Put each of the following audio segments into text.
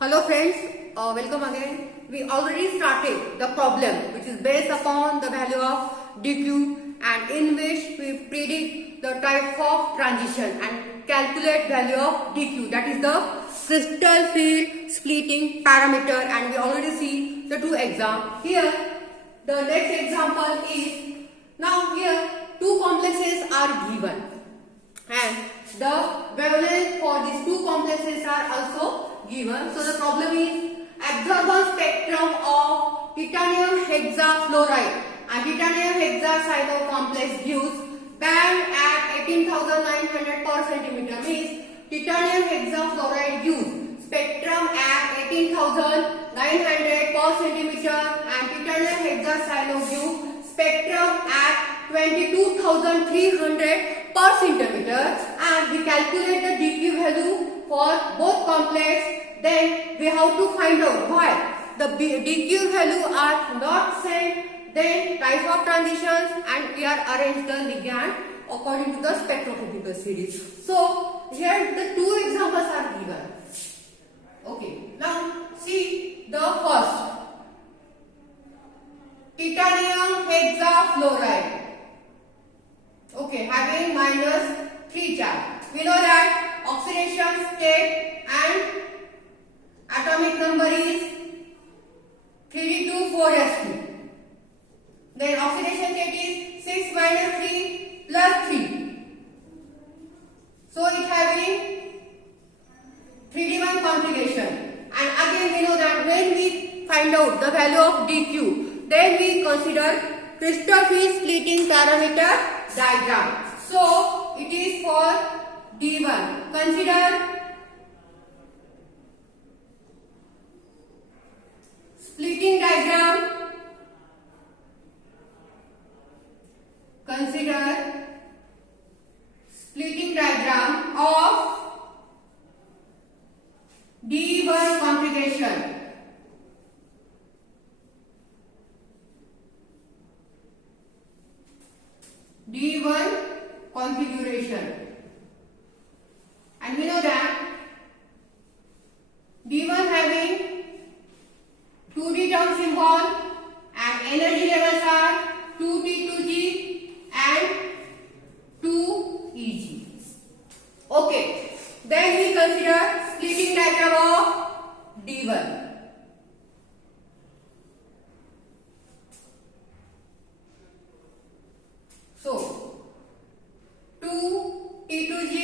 Hello friends, welcome again. We already started the problem which is based upon the value of dq and in which we predict the type of transition and calculate value of dq, that is the crystal field splitting parameter, and we already see the two examples. Here the next example is, now here two complexes are given and the wavelength for these two complexes are also given. So the problem is absorbance spectrum of titanium hexafluoride and titanium hexacyclo complex gives band at 18,900 per centimeter, means titanium hexafluoride gives spectrum at 18,900 per centimeter and titanium hexacyclo gives spectrum at 22,300 per centimeter, and we calculate the dq value for both complex. Then we have to find out why the dq value are not same, then type of transitions, and we are arrange the ligand according to the spectrophysical series. So here the two examples are given. Okay, now see the first, titanium hexafluoride. Okay, having -3 charge. We know that oxidation state and atomic number is 3d24s2. Then oxidation state is 6 - 3 + 3. So it having 3d1 configuration. And again we know that when we find out the value of dq, then we consider crystal field splitting parameter diagram. So it is for d1. Consider splitting diagram. Consider splitting diagram of d1 configuration. d1 configuration, and we know that d1 having 2d term symbol and energy levels are 2t 2g and 2eg. Okay, then we consider splitting diagram of d1. So 2T2G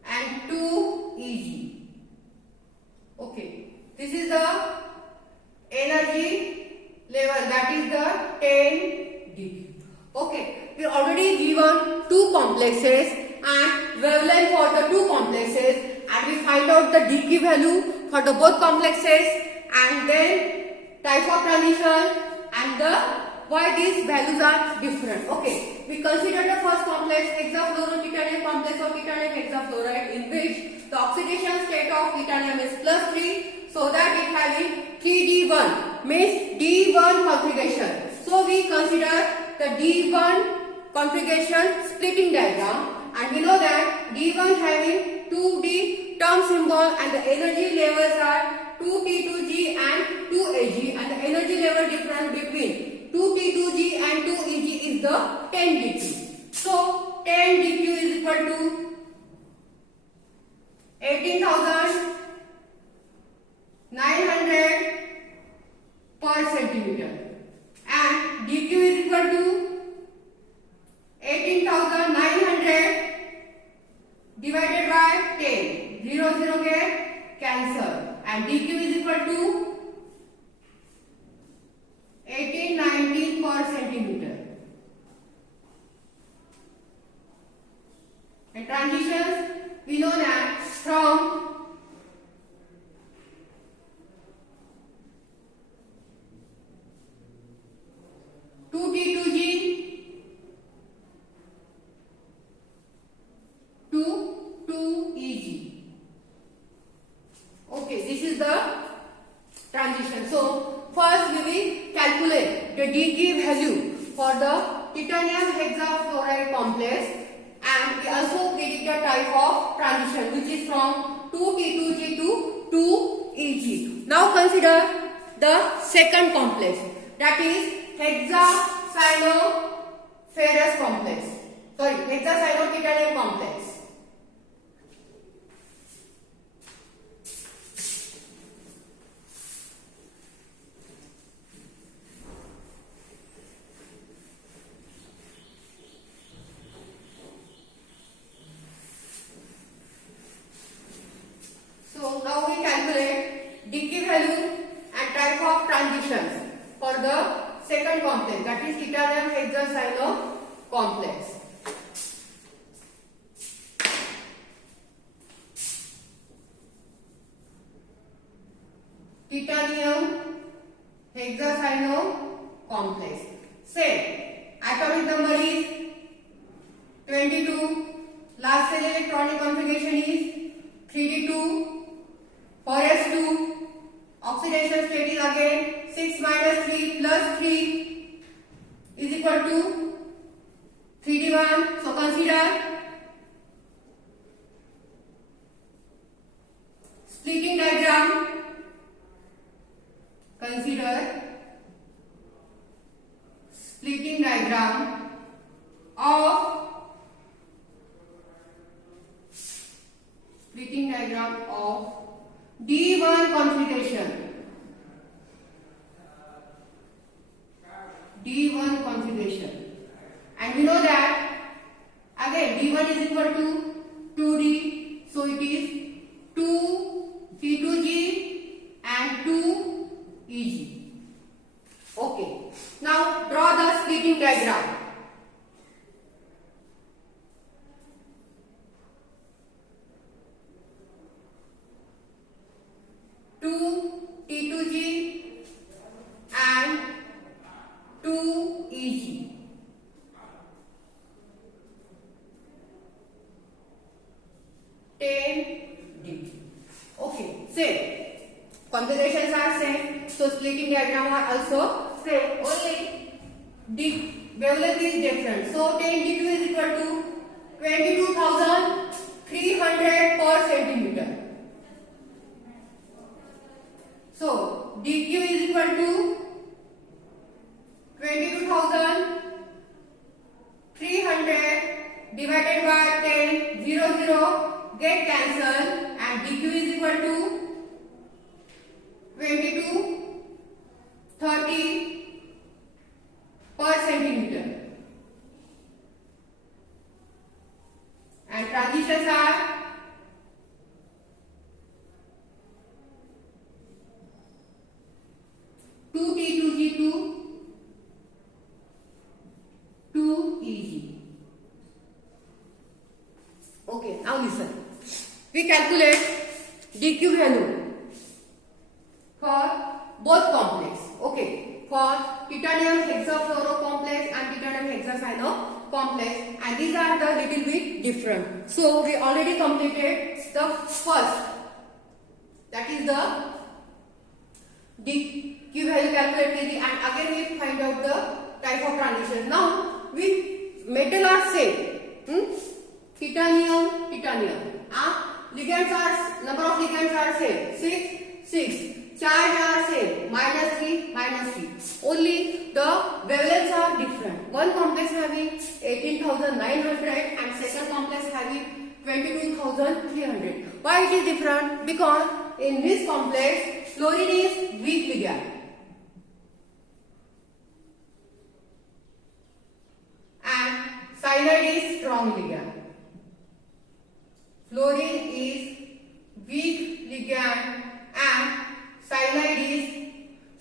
and 2Eg. Okay, this is the energy level, that is the 10 dB. Okay, we already given two complexes and wavelength for the two complexes, and we find out the dq value for the both complexes, and then type of transition and the why these values are different. Okay, we consider the first complex, hexafluorotitanium complex of titanium hexafluoride, in which the oxidation state of titanium is +3, so that it having 3d1, means d1 configuration. So we consider the d1 configuration splitting diagram, and we know that d1 having 2d term symbol and the energy levels are 2t2g and 2ag, and the energy level difference between 2t2g and 2eg is the 10 dq. So 10 dq is equal to 18,900 per centimeter, and dq is equal to 18,900 divided by 10. 0 0 get cancel, and dq is equal to 1819 per centimeter. And transitions, we know that from two T2G to 2EG. Okay, this is the transition. So first we will calculate the dq value for the titanium hexafluoride complex, and we also predict the type of transition which is from 2T2G to 2 Now consider the second complex, that is hexacyanoferrous complex. Sorry, hexacyano-titanium complex. So now we calculate decay value and type of transitions for the second complex, that is titanium hexacyano complex. Titanium hexacyano complex. Say atomic number is 22, last cell electronic configuration is 3d2, 4s2, oxidation state is again 6 minus 3 plus 3 is equal to 3d1. So consider splitting diagram. Consider splitting diagram of D1 configuration. And we know that again D1 is equal to 2D, so it is 2 T2G and 2 EG. Okay, now draw the splitting diagram. T2G and 2EG. Okay, same. Configurations are same, so splitting diagram are also same. Only the wavelength is different. So 10d2 is equal to 22,300 per centimeter. So dq is equal to 22,300 divided by 10, 0 get cancelled, and dq is equal to 2230 per centimeter. And transitions are T2G2 2EG. Okay, now listen. We calculate dq value for both complex. Okay, for titanium hexafluoro complex and titanium hexacyano complex, and these are the little bit different. So we already completed the first, that is the dq value calculated, and again we find out the type of transition. Now we metal are same, titanium. Ligands are, number of ligands are same, 6. Charge are same, -3. Only the wavelengths are different. One complex having 18,900 and second complex having 22,300. Why it is different? Because in this complex fluorine is weak ligand and cyanide is strong ligand. Fluorine is weak ligand and cyanide is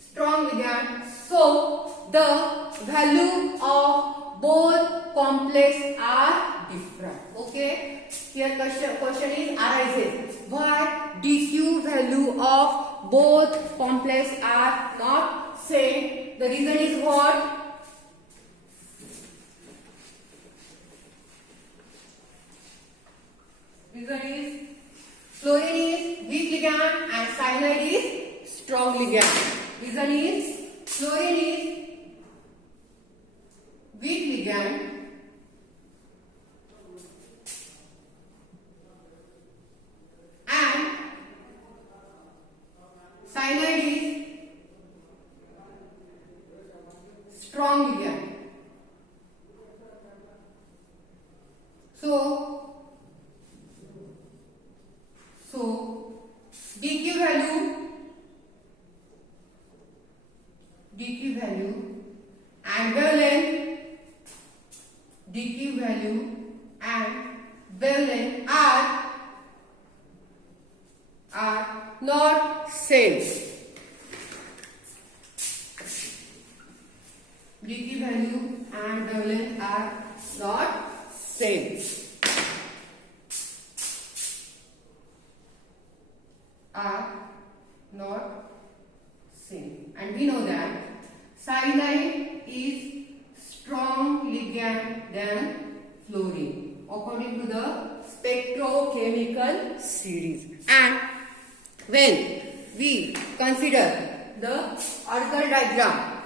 strong ligand. So the value of both complex are different. Okay, here question is arises, why dq value of both complex are not same? The reason is what? Reason is fluorine is weak ligand and cyanide is strong ligand. Reason is fluorine is weak ligand and cyanide are not same. Dq value and wavelength are not same. Are not same. And we know that cyanide is strong ligand than fluorine according to the spectrochemical series. And when we consider the orbital diagram,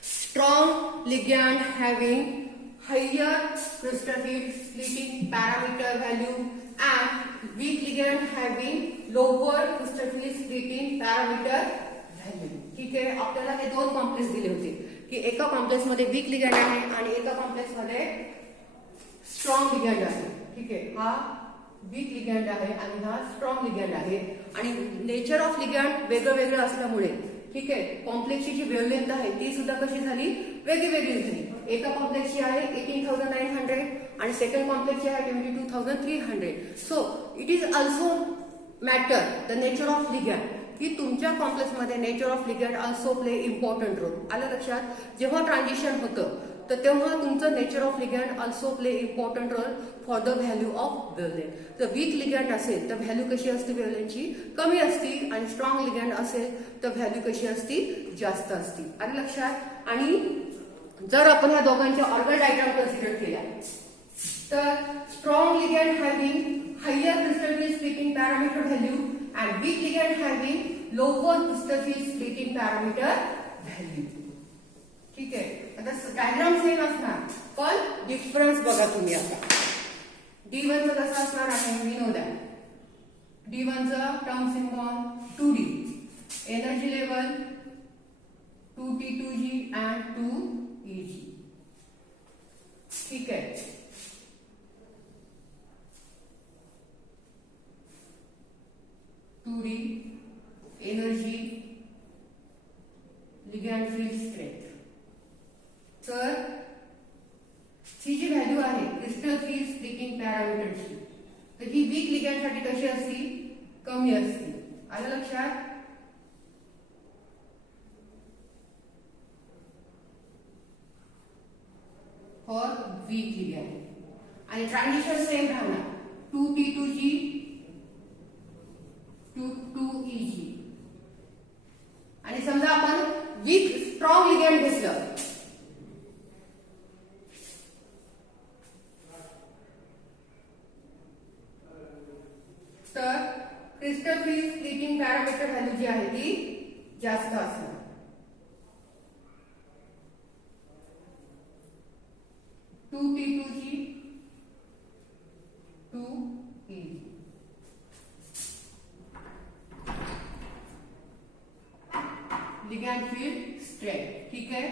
strong ligand having higher crystal field splitting parameter value and weak ligand having lower crystal field splitting parameter value. ठीक आहे, आपल्याला हे दोन complex दिले होते की एका complex मध्ये week ligand आहे आणि एका कॉम्प्लेक्स मध्ये स्ट्रॉंग लिगँड आहे. ठीक आहे, हा वीक लिगँड आहे आणि हा स्ट्रॉंग लिगँड आहे आणि नेचर ऑफ लिगँड वेगळं वेगळं असल्यामुळे ठीक आहे कॉम्प्लेक्सची जी वेव्हलेंथ आहे ती सुद्धा कशी झाली वेगळी वेगळी झाली. एका कॉम्प्लेक्सची आहे 18,900 आणि सेकंड कॉम्प्लेक्सची आहे 22,300. So it is also matter the nature of ligand की तुमच्या कॉम्प्लेक्स मध्ये nature of ligand also play important role. आलं लक्षात? जेव्हा ट्रान्झिशन होतं तर तेव्हा तुमचं nature of ligand also play important role for the value of wavelength. तर वीक लिगँड असेल तर व्हॅल्यू कशी असते वेव्हलेंथची कमी असती आणि स्ट्रॉंग लिगँड असेल तर व्हॅल्यू कशी असती जास्त असती. आलं लक्षात? आणि जर आपण ह्या दोघांच्या ऑर्बिटल डायग्राम कन्सिडर केल्या तर strong ligand having higher crystal field splitting parameter value and weak ligand having lower crystal field splitting parameter value. ठीक आहे, आता डायग्राम सेम असणार पण डिफरन्स बघा तुम्ही. आता D1 चं कसं असणार आहे वी नो दॅट D1 चं term symbol 2D energy level 2T2G and 2EG. ठीक आहे, एनर्जी लिगँड फील्ड स्ट्रेंथ. तर ही जी व्हॅल्यू आहे क्रिस्टल फील्ड स्प्लिटिंग पॅरामीटरची तर ही वीक लिगँड साठी कशी असती कमी असती. आलं लक्षात? फॉर वीक लिगँड आणि ट्रान्झिशन सेम राहणार 2T2G to 2EG. आणि समजा आपण वीक स्ट्रॉंग लिगँड घेतलं तर crystal field splitting parameter value जी आहे ती जास्त असणार. T2G 2EG. Ligand field strength. ठीक है,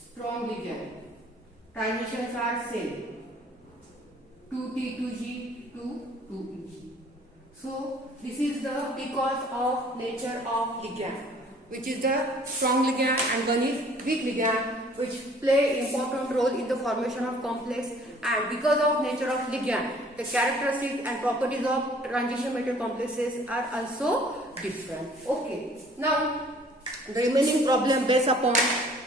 strong ligand transitions are same 2T2G to 2EG. So this is the because of nature of ligand, which is the strong ligand and one is weak ligand, which play important role in the formation of complex. And because of nature of ligand, the characteristics and properties of transition metal complexes are also different. Okay, now the remaining problem based upon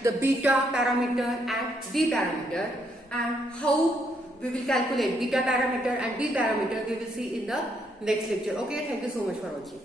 the beta parameter and D parameter, and how we will calculate beta parameter and D parameter we will see in the next lecture. Okay, thank you so much for watching.